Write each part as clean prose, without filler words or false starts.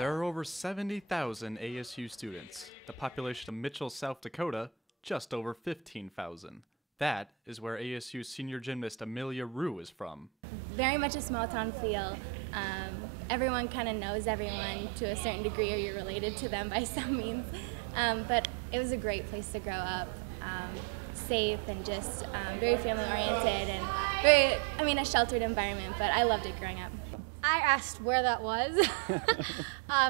There are over 70,000 ASU students. The population of Mitchell, South Dakota, just over 15,000. That is where ASU senior gymnast Amelia Rew is from. Very much a small town feel. Everyone kind of knows everyone to a certain degree, or you're related to them by some means. But it was a great place to grow up. Safe and just very family oriented and a sheltered environment, but I loved it growing up. I asked where that was.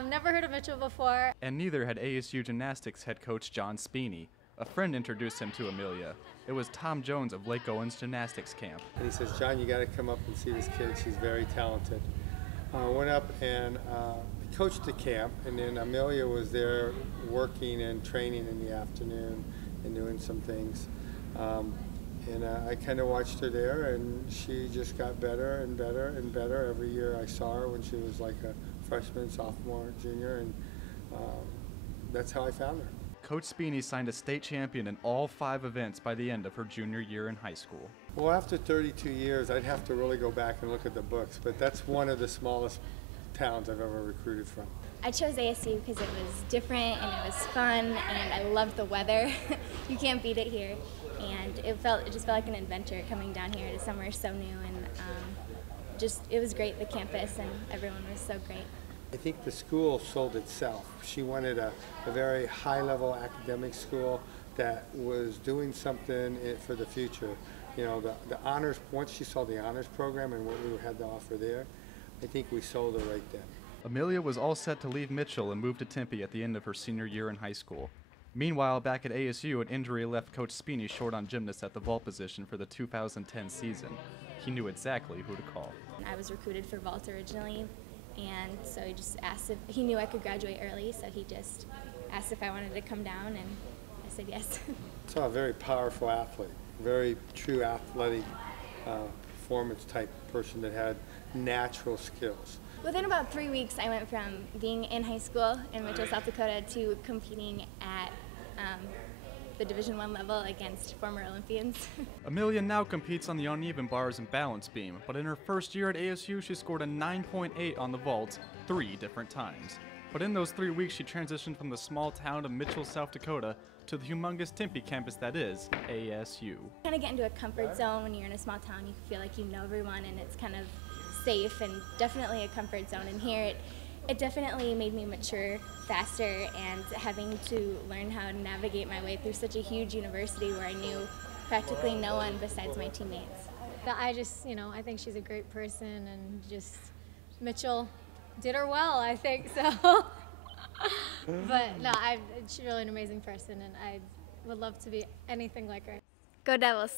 Never heard of Mitchell before. And neither had ASU gymnastics head coach John Speeney. A friend introduced him to Amelia. It was Tom Jones of Lake Owens Gymnastics Camp. And he says, "John, you got to come up and see this kid. She's very talented." Went up and coached the camp, and then Amelia was there working and training in the afternoon and doing some things. I kind of watched her there, and she just got better and better and better every year I saw her when she was like a freshman, sophomore, junior, and that's how I found her. Coach Speeney signed a state champion in all 5 events by the end of her junior year in high school. Well, after 32 years, I'd have to really go back and look at the books, but that's one of the smallest towns I've ever recruited from. I chose ASU because it was different and it was fun, and I loved the weather. You can't beat it here. And it just felt like an adventure coming down here to somewhere so new, and it was great, the campus, and everyone was so great. I think the school sold itself. She wanted a very high-level academic school that was doing something for the future. You know, the honors, once she saw the honors program and what we had to offer there, I think we sold her right then. Amelia was all set to leave Mitchell and move to Tempe at the end of her senior year in high school. Meanwhile, back at ASU, an injury left Coach Speeney short on gymnasts at the vault position for the 2010 season. He knew exactly who to call. I was recruited for vault originally, and so he just asked if he knew I could graduate early, so he just asked if I wanted to come down, and I said yes. I saw a very powerful athlete, very true athletic performance type person that had natural skills. Within about 3 weeks, I went from being in high school in Mitchell, South Dakota, to competing at the Division I level against former Olympians. Amelia now competes on the uneven bars and balance beam, but in her first year at ASU, she scored a 9.8 on the vault 3 different times. But in those 3 weeks, she transitioned from the small town of Mitchell, South Dakota, to the humongous Tempe campus that is ASU. Kind of get into a comfort zone when you're in a small town. You feel like you know everyone, and it's kind of safe and definitely a comfort zone. And here it definitely made me mature faster, and having to learn how to navigate my way through such a huge university where I knew practically no one besides my teammates. But I think she's a great person, and just Mitchell did her well, I think so. But no, she's really an amazing person, and I would love to be anything like her. Go Devils!